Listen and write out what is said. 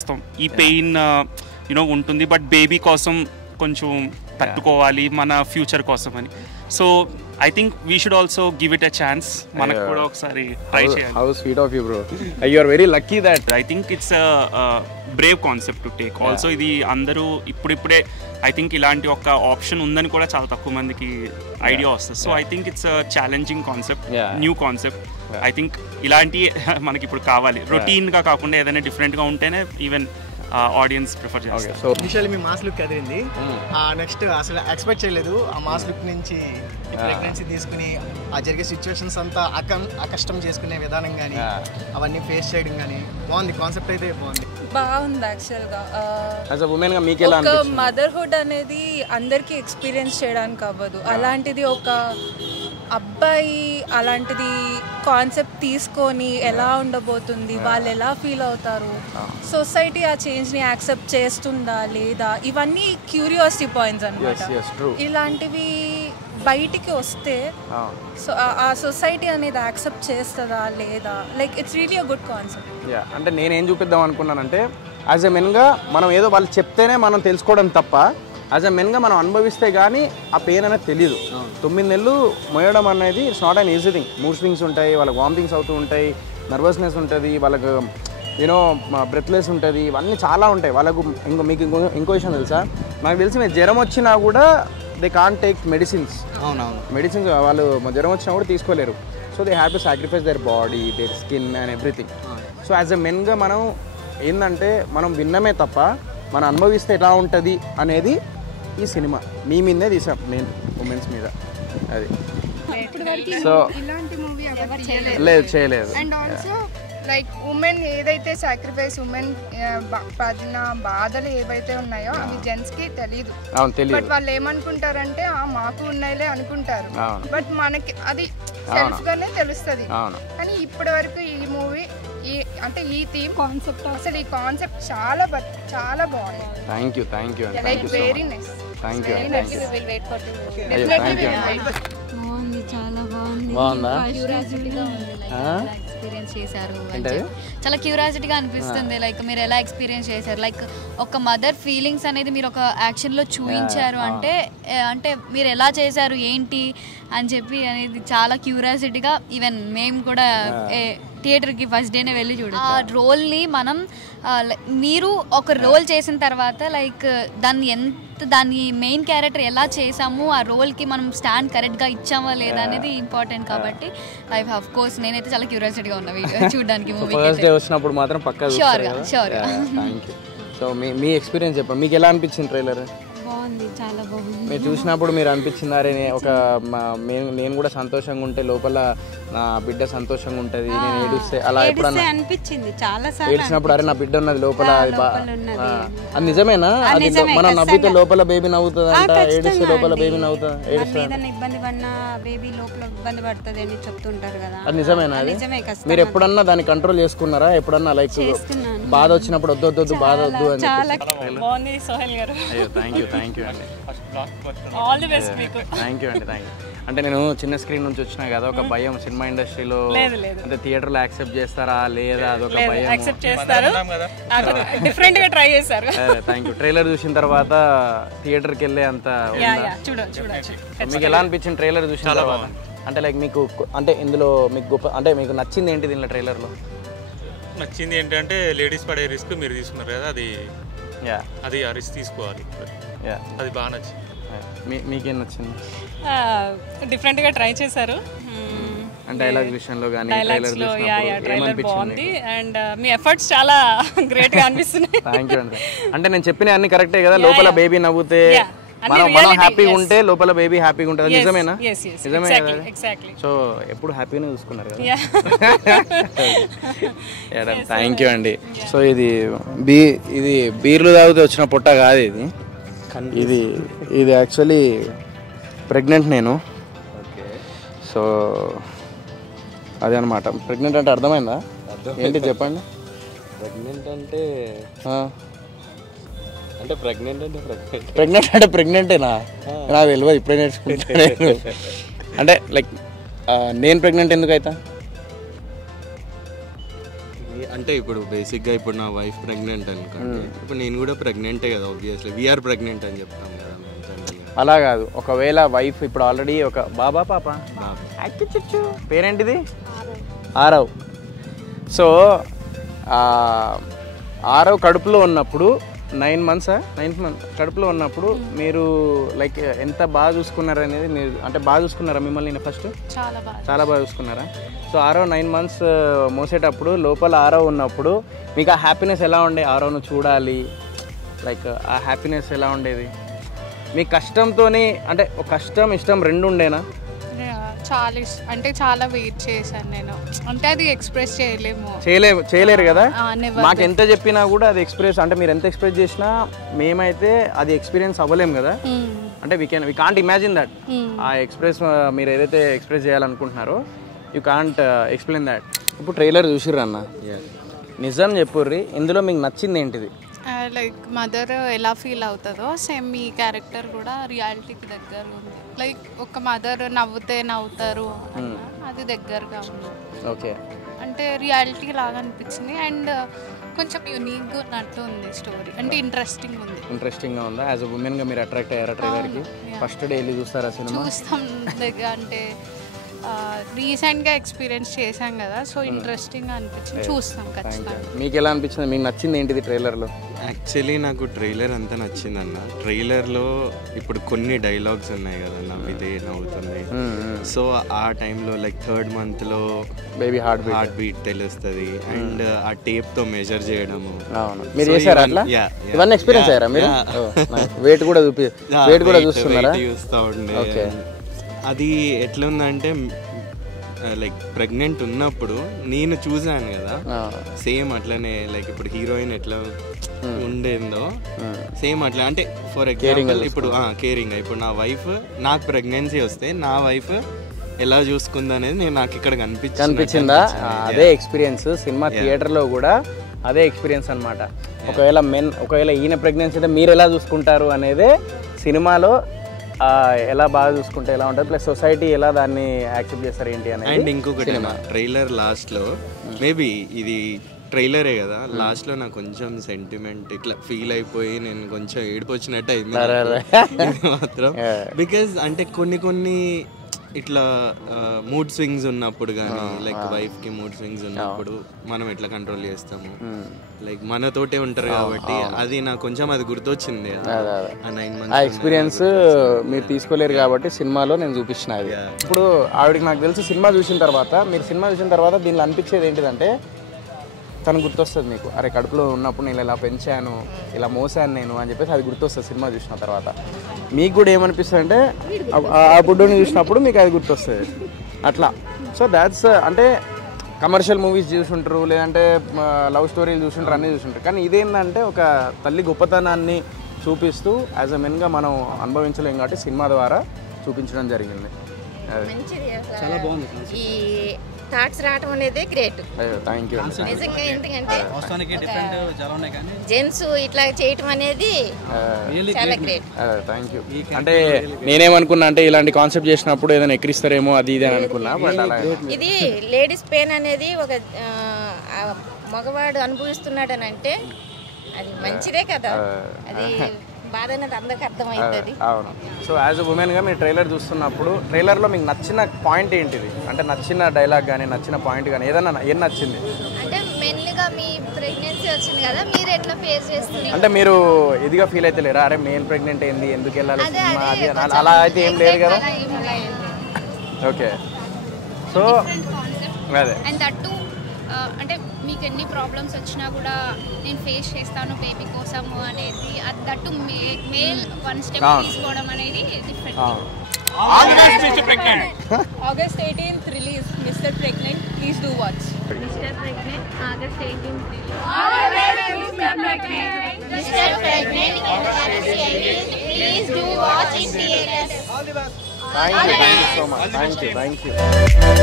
ఈ పెయిన్ ఉంటుంది, but baby కోసం కొంచెం తట్టుకోవాలి మన ఫ్యూచర్ కోసం అని. So I think we should also give it a chance. మనకు కూడా ఒకసారి ట్రై చేయాలి. How sweet of you bro, you are very lucky that. I think it's brave concept to take. Also ఇది అందరూ ఇప్పుడిప్పుడే ఐ థింక్ ఇలాంటి ఒక option ఉందని కూడా చాలా తక్కువ మందికి ఐడియా వస్తుంది. So I think it's challenging concept, new concept. I think ఇలాంటి మనకి ఇప్పుడు కావాలి. రొటీన్గా కాకుండా ఏదైనా డిఫరెంట్గా ఉంటేనే ఈవెన్ ఆడియన్స్ ప్రిఫర్ చేస్తారు. ఇనిషియల్లీ మీ మాస్ లుక్ అదిరింది. నెక్స్ట్ అసలు ఎక్స్పెక్ట్ చేయలేదు ఆ మాస్ లుక్ నుంచి ప్రెగ్నెన్సీ తీసుకుని ఆ జరిగే సిచ్యువేషన్స్ అంతా అకష్టం చేసుకునే విధానం కానీ అవన్నీ ఫేస్ చేయడం కానీ బాగుంది. కాన్సెప్ట్ అయితే బాగుంది. యాక్చువల్గా ఒక మదర్హుడ్ అనేది అందరికీ ఎక్స్పీరియన్స్ చేయడానికి అవ్వదు. అలాంటిది ఒక అబ్బాయి అలాంటిది కాన్సెప్ట్ తీసుకొని ఎలా ఉండబోతుంది, వాళ్ళు ఎలా ఫీల్ అవుతారు, సొసైటీ ఆ చేంజ్ని యాక్సెప్ట్ చేస్తుందా లేదా, ఇవన్నీ క్యూరియాసిటీ పాయింట్స్ అన్నమాట. ఇలాంటివి బయటికి వస్తే సో ఆ సొసైటీ అనేది యాక్సెప్ట్ చేస్తుందా లేదా, like it's really a good concept. అంటే నేనేం చూపిద్దాం అనుకున్నానంటే, యాజ్ ఎ మెన్గా మనం ఏదో వాళ్ళు చెప్తేనే మనం తెలుసుకోవడం తప్ప, యాజ్ ఎ మెన్గా మనం అనుభవిస్తే కానీ ఆ పెయిన్ అనేది తెలియదు. 9 నెలలు మోయడం అనేది it's not an easy thing. Mood swings ఉంటాయి, వాళ్ళకి వామిటింగ్స్ అవుతూ ఉంటాయి, నర్వస్నెస్ ఉంటుంది, వాళ్ళకు బ్రెత్లెస్ ఉంటుంది, ఇవన్నీ చాలా ఉంటాయి వాళ్ళకు. మీకు ఇంకో విషయం తెలుసా, నాకు తెలిసి మీరు జ్వరం వచ్చినా కూడా they can't take medicines. Medicines వాళ్ళు జ్వరం వచ్చినా కూడా తీసుకోలేరు. So they have to sacrifice their body, their skin and everything. So as a మెన్గా మనం ఏంటంటే మనం విన్నమే తప్ప మనం అనుభవిస్తే ఎలా ఉంటుంది అనేది ఈ సినిమా మీ మీదే తీసాం, నేను ఉమెన్స్ మీద. అది సో లేదు చేయలేదు. అండ్ ఆల్సో లైక్ ఉమెన్ ఏదైతే సాక్రిఫైస్, ఉమెన్ పడిన బాధలు ఏవైతే ఉన్నాయో అవి జెంట్స్ కి తెలీదు. బట్ వాళ్ళు ఏమనుకుంటారంటే మాకు ఉన్నాయిలే అనుకుంటారు, బట్ మనకి అది సెల్ఫ్ గానే తెలుస్తుంది. కానీ ఇప్పటి వరకు ఈ మూవీ అంటే ఈ థీమ్ కాన్సెప్ట్, అసలు ఈ కాన్సెప్ట్ చాలా చాలా బాగుంది. Thank you like very nice. బాగుంది, చాలా బాగుంది. ఎక్స్పీరియన్స్ చేశారు, చాలా క్యూరియాసిటీగా అనిపిస్తుంది. లైక్ మీరు ఎలా ఎక్స్పీరియన్స్ చేశారు, లైక్ ఒక మదర్ ఫీలింగ్స్ అనేది మీరు ఒక యాక్షన్లో చూపించారు అంటే మీరు ఎలా చేశారు ఏంటి అని చెప్పి అనేది చాలా క్యూరియాసిటీగా. ఈవెన్ మేము కూడా థియేటర్కి ఫస్ట్ డేనే వెళ్ళి చూడాలి. ఆ రోల్ని మనం మీరు ఒక రోల్ చేసిన తర్వాత లైక్ దాన్ని మెయిన్ క్యారెక్టర్ ఎలా చేసాము, ఆ రోల్కి మనం స్టాండ్ కరెక్ట్గా ఇచ్చామా లేదా అనేది ఇంపార్టెంట్. కాబట్టి లైక్ ఆఫ్ కోర్స్ నేనైతే చాలా క్యూరియాసిటీగా ఉన్నా చూడడానికి మూవీ. ఫస్ట్ డే వచ్చినప్పుడు మాత్రం పక్కా షూర్గా. Thank you. సో మీ ఎక్స్పీరియన్స్ చెప్పండి, మీకు ఎలా అనిపించింది ట్రైలర్? బాగుంది, చాలా బాగుంది. మీరు చూసినప్పుడు మీరు అనిపించిందారే ఒక నేను కూడా సంతోషంగా ఉంటే లోపల నా బిడ్డ సంతోషంగా ఉంటుంది, నేను ఏడుస్తే అలా ఎప్పుడన్నా అనిపించింది చాలా ఏడ్చినప్పుడు అరే నా బిడ్డ ఉన్నది లోపల, అది నిజమేనా? మనం నవ్వితే లోపల బేబీ నవ్వుతుంది అంట, ఏడిస్తే లోపల బేబీ నవ్వుతుంది, ఏడుస్తుంది. ఇబ్బంది పడినా బేబీ లోపల ఇబ్బంది పడుతుంది అని చెప్తుంటారు కదా, అది నిజమేనా? మీరు ఎప్పుడన్నా దాన్ని కంట్రోల్ చేసుకున్నారా? ఎప్పుడన్నా లైక్ బాధ వచ్చినప్పుడు వద్దు బాధ వద్దు అని? బాగుంది సోహెల్ గారు. థ్యాంక్ యూ అండి. ఆల్ ది బెస్ట్ మీకు. థ్యాంక్ యూ అండి. అంటే నేను చిన్న స్క్రీన్ నుంచి వచ్చినా కదా, ఒక భయం సినిమా ఇండస్ట్రీలో అంటే థియేటర్లో యాక్సెప్ట్ చేస్తారా లేదా అదొక భయం. యాక్సెప్ట్ చేస్తారు, డిఫరెంట్ గా ట్రై చేశారు. Thank you. ట్రైలర్ చూసిన తర్వాత థియేటర్కి వెళ్ళే అంత చూడొచ్చు. మీకు ఎలా అనిపించింది ట్రైలర్ చూసిన తర్వాత? అంటే లైక్ మీకు అంటే ఇందులో మీకు గొప్ప అంటే మీకు నచ్చింది ఏంటి దీనిలో ట్రైలర్లో? నచ్చింది ఏంటంటే లేడీస్ పడే రిస్క్ మీరు తీసుకున్నారు కదా, అది ఆ రిస్క్ తీసుకోవాలి, అది బాగా నచ్చింది. మీకేం నచ్చింది? డిఫరెంట్గా ట్రై చేశారు. అంటే డైలాగ్ విషయంలో కానీ ట్రైలర్ బాగుంది అండ్ మీ ఎఫర్ట్స్ చాలా గ్రేట్ గా అనిపిస్తున్నాయి. థ్యాంక్ యూ అండి. అంటే నేను చెప్పిన అన్ని కరెక్టే కదా, లోపల బేబీ నవ్వుతే మనం హ్యాపీగా ఉంటే లోపల బేబీ హ్యాపీగా ఉంటుంది, నిజమేనా? నిజమే కదా. సో ఎప్పుడు హ్యాపీగానే చూసుకున్నారు కదా. థ్యాంక్ యూ అండి. సో ఇది బీర్లు తాగితే వచ్చిన పొట్ట కాదు ఇది యాక్చువల్లీ ప్రెగ్నెంట్ నేను. సో అదే అనమాట. ప్రెగ్నెంట్ అంటే అర్థమైందా ఏంటి చెప్పండి? ప్రెగ్నెంట్ అంటే ప్రెగ్నెంటేనా? నాకు తెలియదు, ఇప్పుడే నేర్చుకుంటాను. అంటే లైక్ నేను ప్రెగ్నెంట్ ఎందుకు అవుతా? అంటే ఇప్పుడు బేసిక్గా ఇప్పుడు నా వైఫ్ ప్రెగ్నెంట్ అనుకోండి, ఇప్పుడు నేను కూడా ప్రెగ్నెంటే కదా, ఆబ్వియస్లీ వీఆర్ ప్రెగ్నెంట్ అని చెప్తాం కదా. అలా కాదు, ఒకవేళ వైఫ్ ఇప్పుడు ఆల్రెడీ ఒక బాబా పాప పేరేంటిది ఆరవ్. సో ఆరవ్ కడుపులో ఉన్నప్పుడు 9 months కడుపులో ఉన్నప్పుడు మీరు లైక్ ఎంత బాగా చూసుకున్నారు అనేది మీరు, అంటే బాగా చూసుకున్నారా మిమ్మల్ని నేను ఫస్ట్? చాలా బాగా చూసుకున్నారా? సో ఆరవ్ 9 months మోసేటప్పుడు లోపల ఆరవ్ ఉన్నప్పుడు మీకు ఆ హ్యాపీనెస్ ఎలా ఉండే? ఆరవ్ను చూడాలి, లైక్ ఆ హ్యాపీనెస్ ఎలా ఉండేది? మీ కష్టంతోని అంటే ఒక కష్టం ఇష్టం రెండు ఉండేనా? చాలా అంటే చాలా వెయిట్ చేశాను నేను, అంటే అది ఎక్స్ప్రెస్ చేయలేరు కదా. మాకు ఎంత చెప్పినా కూడా అది ఎక్స్ప్రెస్, అంటే మీరు ఎంత ఎక్స్ప్రెస్ చేసినా మేమైతే అది ఎక్స్పీరియన్స్ అవ్వలేము కదా. అంటే వి కాంట్ ఇమాజిన్ దట్. ఆ ఎక్స్ప్రెస్ మీరు ఏదైతే ఎక్స్ప్రెస్ చేయాలనుకుంటున్నారో యూ కాంట్ ఎక్స్ప్లెయిన్ దట్. ఇప్పుడు ట్రైలర్ చూసిర్రు అన్న, నిజం చెప్పుర్రి, ఇందులో మీకు నచ్చింది ఏంటిది? లైక్ మదర్ ఎలా ఫీల్ అవుతుందో సేమ్ మీ క్యారెక్టర్ కూడా రియాలిటీకి దగ్గర ఉంది. లైక్ ఒక మదర్ నవ్వుతే నవ్వుతారు, అది దగ్గరగా ఉంది. ఓకే, అంటే రియాలిటీ లాగా అనిపించింది అండ్ కొంచెం యూనిక్గా ఉన్నట్టు ఉంది స్టోరీ, అంటే ఇంట్రెస్టింగ్గా ఉందా? యాజ్ అ ఉమెన్గా మీరు అట్రాక్ట్ అయ్యారా ట్రైలర్కి? ఫస్ట్ డే వెళ్ళి చూస్తారా సినిమా? చూస్తాం దగ్గర, అంటే రీసెంట్గా ఎక్స్పీరియన్స్ చేశాం కదా, సో ఇంట్రెస్టింగ్గా అనిపించింది, చూస్తాం ఖచ్చితంగా. మీకు ఎలా అనిపించింది? మీకు నచ్చింది ఏంటిది ట్రైలర్లో? యాక్చువల్లీ నాకు ట్రైలర్ అంతా నచ్చిందన్న. ట్రైలర్లో ఇప్పుడు కొన్ని డైలాగ్స్ ఉన్నాయి కదా, నవ్వితే నవ్వుతుంది. సో ఆ టైంలో like 3rd month baby heart beat తెలుస్తుంది అండ్ ఆ టేప్తో మెజర్ చేయడము. మీరు చేశారా అట్లా? ఇవన్నీ ఎక్స్పీరియన్స్ అయ్యారా మీరు? వెయిట్ కూడా చూస్తున్నారా? చూస్తూ ఉండే. అది ఎట్లా ఉందంటే లైక్ ప్రెగ్నెంట్ ఉన్నప్పుడు నేను చూసాను కదా, సేమ్ అట్లనే లైక్ ఇప్పుడు హీరోయిన్ ఎట్లా ఉండేందో సేమ్ అట్లా. అంటే ఫర్ ఎగ్జాంపుల్ ఇప్పుడు కేరింగ్, ఇప్పుడు నా వైఫ్, నాకు ప్రెగ్నెన్సీ వస్తే నా వైఫ్ ఎలా చూసుకుంది అనేది నాకు ఇక్కడ కనిపించిందా? అదే ఎక్స్పీరియన్స్ సినిమా థియేటర్లో కూడా అదే ఎక్స్పీరియన్స్ అనమాట. ఒకవేళ ఈయన ప్రెగ్నెన్సీ అయితే మీరు ఎలా చూసుకుంటారు అనేదే సినిమాలో, ఎలా బాగా చూసుకుంటే ఎలా ఉంటుంది, ప్లస్ సొసైటీ ఎలా దాన్ని యాక్సెప్ట్ చేస్తారు ఏంటి అనేది. అండ్ ఇంకొకటి ట్రైలర్ లాస్ట్లో, మేబీ ఇది ట్రైలరే కదా, లాస్ట్లో నాకు కొంచెం సెంటిమెంట్ ఇట్లా ఫీల్ అయిపోయి నేను కొంచెం ఏడుపు వచ్చినట్టు అయింది మాత్రం. బికాజ్ అంటే కొన్ని ఇట్లా మూడ్ స్వింగ్స్ ఉన్నప్పుడు కానీ, లైక్ వైఫ్కి మూడ్ స్వింగ్స్ ఉన్నప్పుడు మనం ఎట్లా కంట్రోల్ చేస్తాము, లైక్ మనతోటే ఉంటారు కాబట్టి అది నాకు కొంచెం అది గుర్తొచ్చింది. ఆ ఎక్స్పీరియన్స్ మీరు తీసుకోలేరు కాబట్టి సినిమాలో నేను చూపించిన. అది ఇప్పుడు ఆవిడకి నాకు తెలిసి సినిమా చూసిన తర్వాత దీనిలో అనిపించేది ఏంటిదంటే, తను గుర్తొస్తుంది మీకు, అరే కడుపులో ఉన్నప్పుడు నేను ఇలా పెంచాను, ఇలా మోసాను నేను అని చెప్పేసి అది గుర్తొస్తుంది సినిమా చూసిన తర్వాత. మీకు కూడా ఏమనిపిస్తుంది అంటే ఆ బుడ్డోని చూసినప్పుడు మీకు అది గుర్తొస్తుంది అట్లా. సో దాట్స్, అంటే కమర్షియల్ మూవీస్ చూసుంటారు, లేదంటే లవ్ స్టోరీలు చూసుంటారు, అన్నీ చూసుంటారు, కానీ ఇదేంటంటే ఒక తల్లి గొప్పతనాన్ని చూపిస్తూ యాజ్ అ మెన్గా మనం అనుభవించలేం కాబట్టి సినిమా ద్వారా చూపించడం జరిగింది. చాలా బాగుంది. ఈ థాట్స్ రావడం అనేది గ్రేట్. Thank you. నిజంగా ఎందుకంటే జెంట్స్ ఇట్లా చేయటం అనేది చాలా గ్రేట్. Thank you. అంటే నేనేమనుకున్నా అంటే ఇలాంటి కాన్సెప్ట్ చేసినప్పుడు ఏదైనా ఎక్కిరిస్తారేమో అది ఇది అని అనుకున్నా. ఇది లేడీస్ పెయిన్ అనేది ఒక మగవాడు అనుభవిస్తున్నాడని అంటే అది మంచిదే కదా, అది బాధ అనేది అందరికి అర్థమవుతుంది. అవును. సో యాజ్ అ ఉమెన్గా మీరు ట్రైలర్ చూస్తున్నప్పుడు ట్రైలర్లో మీకు నచ్చిన పాయింట్ ఏంటిది? అంటే నచ్చిన డైలాగ్ కానీ నచ్చిన పాయింట్ కానీ ఏదన్నా ఏం నచ్చింది? అంటే మెయిన్గా మీ ప్రెగ్నెన్సీ వచ్చింది కదా, మీరు ఎట్లా ఫేస్ చేస్తున్నారు? అంటే మీరు ఇదిగా ఫీల్ అయితే లేరా, అరే మేల్ ప్రెగ్నెంట్ ఏంది, ఎందుకు వెళ్ళాలి సినిమా అది అలా అయితే ఏం లేదు కదా? ఓకే. సో అదే అండ్ దట్టు అంటే మీకు ఎన్ని ప్రాబ్లమ్స్ వచ్చినా కూడా నేను ఫేస్ చేస్తాను బేబీ కోసము అనేది, దట్టు మేల్ వన్ స్టెప్ తీసుకోవడం అనేది different. August 18th release Mr. Pregnant. Please do watch. Mr. Pregnant August 18th release. Mr. Pregnant August 18th. Please do watch in theaters. Thank you so much. Thank you.